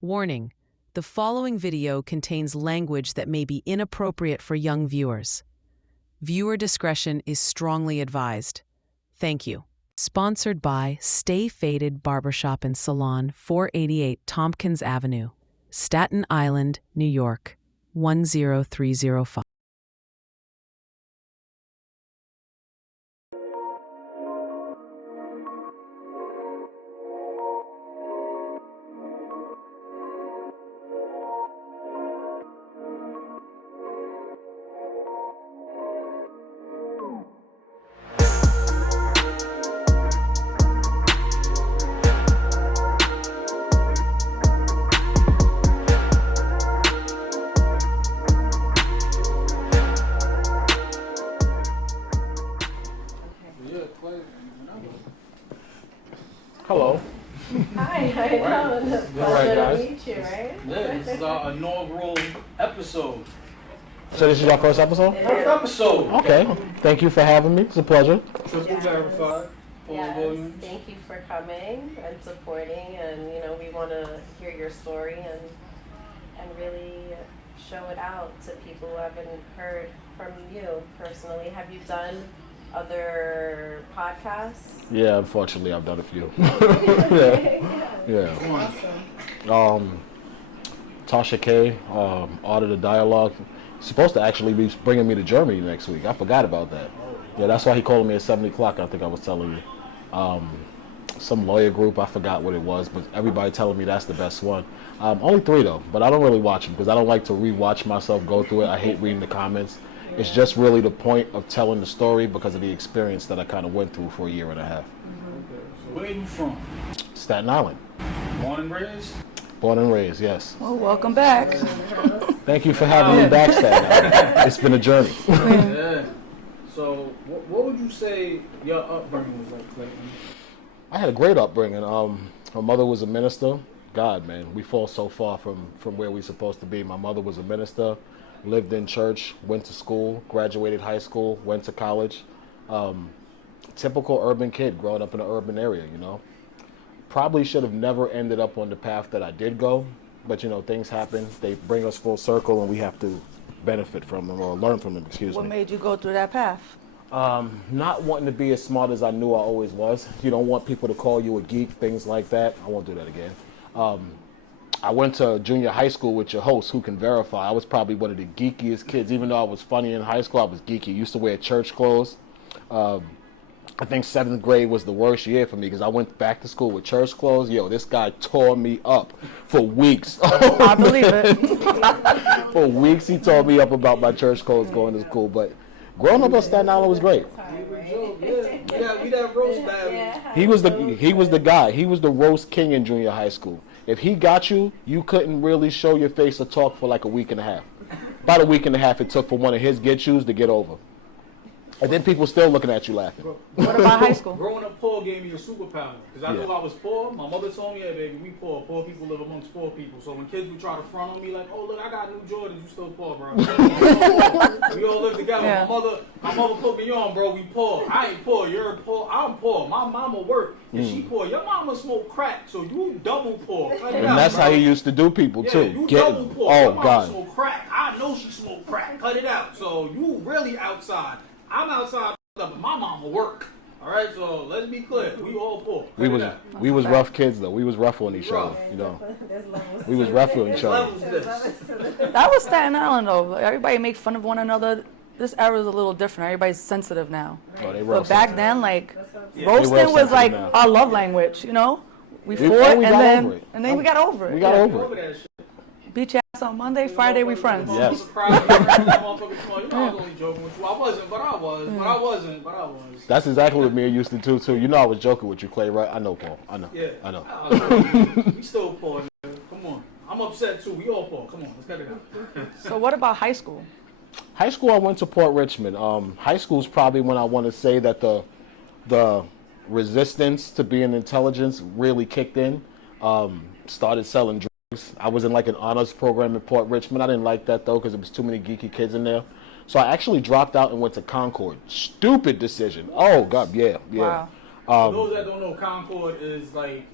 Warning: the following video contains language that may be inappropriate for young viewers. Viewer discretion is strongly advised. Thank you. Sponsored by Stay Faded Barbershop and Salon, 488 Tompkins Avenue, Staten Island, New York, 10305. Hello. Hi, how you doing? Right, guys. To meet you, right? Yeah, this is our inaugural episode. So this is your first episode? First episode. Okay. Thank you for having me. It's a pleasure. Triple verified. Paul Yes, Williams. thank you for coming and supporting, and we want to hear your story and really show it out to people who haven't heard from you personally. Have you done other podcasts? Yeah, unfortunately, I've done a few. Yeah. Awesome. Tasha K, Art of the Dialogue, supposed to actually be bringing me to Germany next week. I forgot about that. Yeah, that's why he called me at 7 o'clock, I think I was telling you. Some lawyer group, I forgot what it was, but everybody telling me that's the best one. Only 3 though, but I don't really watch them because I don't like to rewatch myself go through it. I hate reading the comments. It's just really the point of telling the story because of the experience that I kind of went through for a year and a half. So where are you from? Staten Island. Born and raised? Born and raised, yes. Well, welcome back. Thank you for having me back, Staten Island. It's been a journey. Yeah. So what would you say your upbringing was like, Clayton? I had a great upbringing. My mother was a minister. God, man, we fall so far from where we're supposed to be. My mother was a minister, lived in church, went to school, graduated high school, went to college. Typical urban kid growing up in an urban area, Probably should have never ended up on the path that I did go, but things happen. They bring us full circle and we have to benefit from them or learn from them, What made you go through that path? Not wanting to be as smart as I knew I always was. You don't want people to call you a geek, things like that. I won't do that again. I went to junior high school with your host, who can verify. I was probably one of the geekiest kids. Even though I was funny in high school, I was geeky. Used to wear church clothes. I think 7th grade was the worst year for me because I went back to school with church clothes. Yo, this guy tore me up for weeks. I believe it. For weeks he tore me up about my church clothes going to school. But growing up on Staten Island was great. We that roast battle. He was the guy. He was the roast king in junior high school. If he got you, you couldn't really show your face or talk for like a week and a half. About a week and a half it took for one of his get-yous to get over. And then people still looking at you laughing. What about high school? Growing up poor gave me a superpower. Because I knew I was poor. My mother told me, hey, baby, we poor. Poor people live amongst poor people. So when kids would try to front on me like, oh, look, I got new Jordans, you still poor, bro. We all live together. Yeah. My mother put me on, bro, we poor. I ain't poor, you're poor, I'm poor. My mama work, and she poor. Your mama smoke crack, so you double poor. And that's how he used to do people, too. You double poor. Oh, Your mama God. smoke crack. I know she smoke crack. Cut it out. So you really outside. I'm outside, but my mama work. All right, so let's be clear. We all poor. We was rough kids though. We was rough on each other, We was rough on each other. That was Staten Island, though. Everybody make fun of one another. This era is a little different. Everybody's sensitive now. Oh, they But back then, They roasting real was like sensitive now. our love language, We fought, we and got then over it. we got over it. We got Yeah. over it. Beat your ass on Monday, Friday we friends. Yes. I was only joking with you. I wasn't, but I was. But I wasn't, but I was. That's exactly what me and used to do too. I was joking with you, Clay, right? I know, Paul. I know. Yeah. I know. We still poor, nigga. Come on. I'm upset too. We all poor. Come on, let's get it out. So what about high school? High school, I went to Port Richmond. High school is probably when I want to say that the resistance to being intelligence really kicked in. Started selling drugs. I was in like an honors program in Port Richmond. I didn't like that though because there was too many geeky kids in there. So I actually dropped out and went to Concord. Stupid decision. Oh God, yeah. Wow. For those that don't know, Concord is like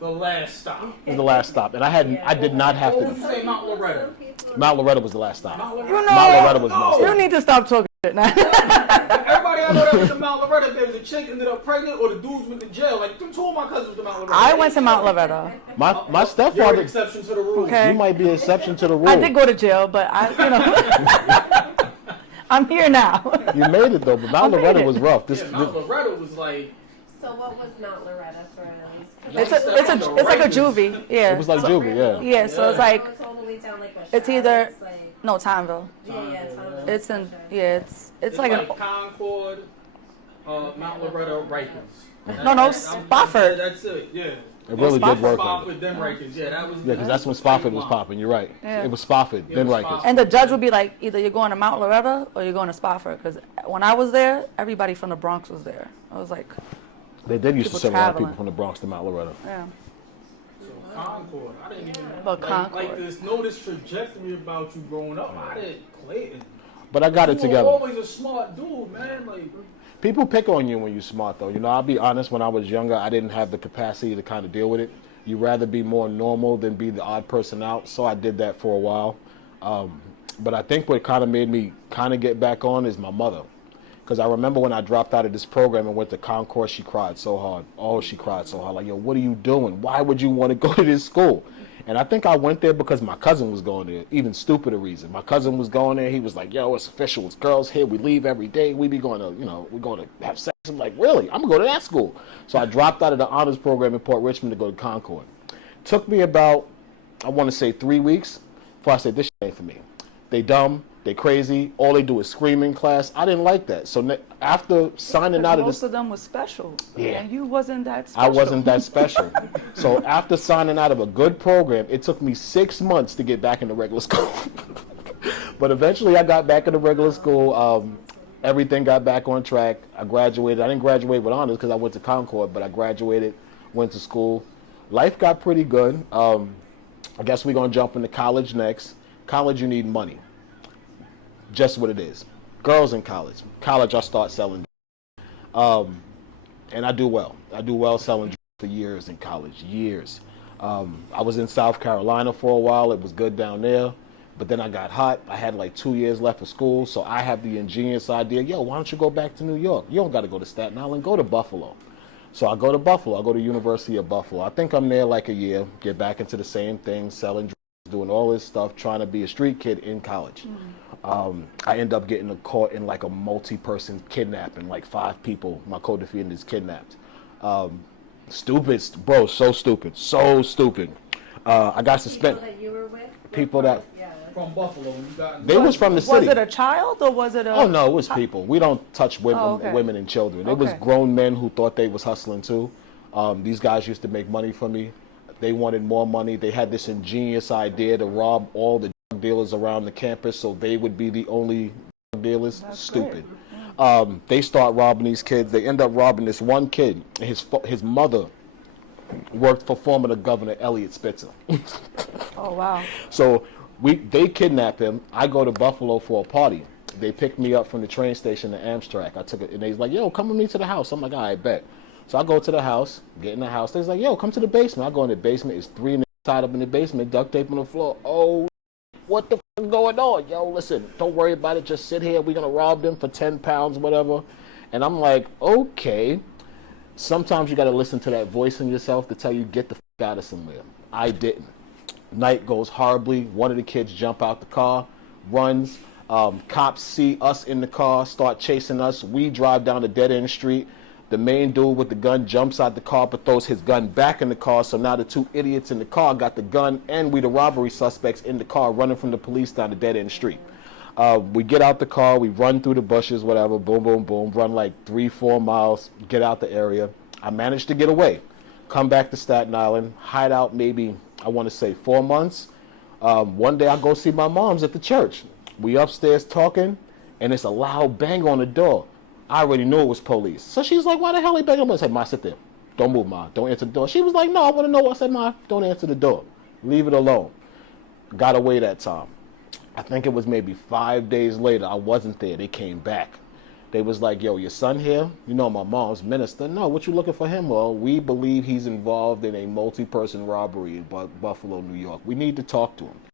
The last stop. It was the last stop, and I did not have What would you to. say, Mount Loretta? Mount Loretta was the last stop. Mount You know, Mount Loretta was the last you stop. need to stop talking shit now. Everybody I know that was the Mount Loretta. There was a chick ended up pregnant, or the dudes went to jail. Like, two of my cousins went to Mount Loretta. I went to Mount Loretta. My You're an stepfather. exception to the rule. Okay. You might be an exception to the rule. I did go to jail, but I'm here now. You made it though, but Mount I made Loretta it. was rough. Yeah, Mount Loretta was like. So what was Mount Loretta for at least? It's like a juvie. Yeah. It was like juvie, yeah. Yeah, so it's like It's all the way down like what? it's either It's like, no Timeville. yeah, Tomville. It's in it's like like an Concord, Mount Loretta, Rikers. No, Spofford. That's it, yeah. It really did work. Spofford, then Rikers, yeah, that was. Yeah, because that's when Spofford was popping. You're right. Yeah. It was Spofford, Yeah, then it was Rikers. Spofford. and the judge would be like, either you're going to Mount Loretta or you're going to Spofford. Because when I was there, everybody from the Bronx was there. I was like, They did used to People send a lot of traveling. people from the Bronx to Mount Loretta. yeah. So Concord, I didn't even But like Concord. this trajectory about you growing up. I didn't Clayton. But I got it You together. were always a smart dude, man. Like, People pick on you when you're smart, though. You know, I'll be honest, when I was younger, I didn't have the capacity to kind of deal with it. You'd rather be more normal than be the odd person out, so I did that for a while. But I think what kind of made me kind of get back on is my mother. Because I remember when I dropped out of this program and went to Concord, she cried so hard. Oh, she cried so hard. Like, yo, what are you doing? Why would you want to go to this school? And I think I went there because my cousin was going there. Even stupider reason. My cousin was going there. He was like, yo, it's official. It's girls here. We leave every day. We be going to, we're going to have sex. I'm like, really? I'm going to go to that school. So I dropped out of the honors program in Port Richmond to go to Concord. Took me about, I want to say 3 weeks before I said, this shit ain't for me. They dumb. They crazy. All they do is scream in class. I didn't like that. So after signing out of this, Most of them was special. Yeah. And you wasn't that special. I wasn't that special. So after signing out of a good program, it took me 6 months to get back into regular school. But eventually I got back into regular school. Everything got back on track. I graduated. I didn't graduate with honors because I went to Concord, but I graduated, went to school. Life got pretty good. I guess we're going to jump into college next. College, you need money. Just what it is. Girls in college. College, I start selling. And I do well. I do well selling for years in college. Years. I was in South Carolina for a while. It was good down there. But then I got hot. I had like 2 years left of school. So I have the ingenious idea, yo, why don't you go back to New York? You don't got to go to Staten Island. Go to Buffalo. So I go to Buffalo. I go to University of Buffalo. I think I'm there like a year. Get back into the same thing, selling drugs, doing all this stuff, trying to be a street kid in college. I end up getting caught in like a multi-person kidnapping, like 5 people. My co-defendant is kidnapped. Stupid, bro, so stupid, so stupid. I got suspended. People that you were with? People that, Yeah. from Buffalo, when you got. they was from the Was city. it a child or was it a... Oh no, it was people. We don't touch women, Oh, okay. women and children. It was Okay. grown men who thought they was hustling too. These guys used to make money for me. They wanted more money. They had this ingenious idea to rob all the drug dealers around the campus, so they would be the only drug dealers. That's Stupid. They start robbing these kids. They end up robbing this one kid. His mother worked for former Governor Elliot Spitzer. Oh, wow. So they kidnap him. I go to Buffalo for a party. They pick me up from the train station to Amtrak. I took it, and they's like, "Yo, come with me to the house." I'm like, "I bet." So I go to the house, get in the house. They's like, "Yo, come to the basement." I go in the basement. It's 3 niggas tied up in the basement, duct tape on the floor. Oh, what the f is going on? Yo, listen, don't worry about it. Just sit here. We're gonna rob them for 10 pounds, whatever. And I'm like, okay. Sometimes you gotta listen to that voice in yourself to tell you get the f out of somewhere. I didn't. Night goes horribly. One of the kids jump out the car, runs. Cops see us in the car, start chasing us. We drive down a dead-end street. The main dude with the gun jumps out the car but throws his gun back in the car. So now the 2 idiots in the car got the gun, and we the robbery suspects in the car running from the police down the dead-end street. We get out the car, we run through the bushes, whatever, boom, boom, boom, run like 3-4 miles, get out the area. I managed to get away. Come back to Staten Island, hide out maybe, I want to say 4 months. One day I go see my mom's at the church. We upstairs talking, and it's a loud bang on the door. I already knew it was police. So she's like, "Why the hell are you banging?" I said, "Ma, sit there. Don't move, Ma. Don't answer the door." She was like, "No, I want to know." I said, "Ma, don't answer the door. Leave it alone." Got away that time. I think it was maybe 5 days later. I wasn't there. They came back. They was like, yo, your son here? You know my mom's minister. No, what you looking for him? Well, we believe he's involved in a multi-person robbery in Buffalo, New York. We need to talk to him.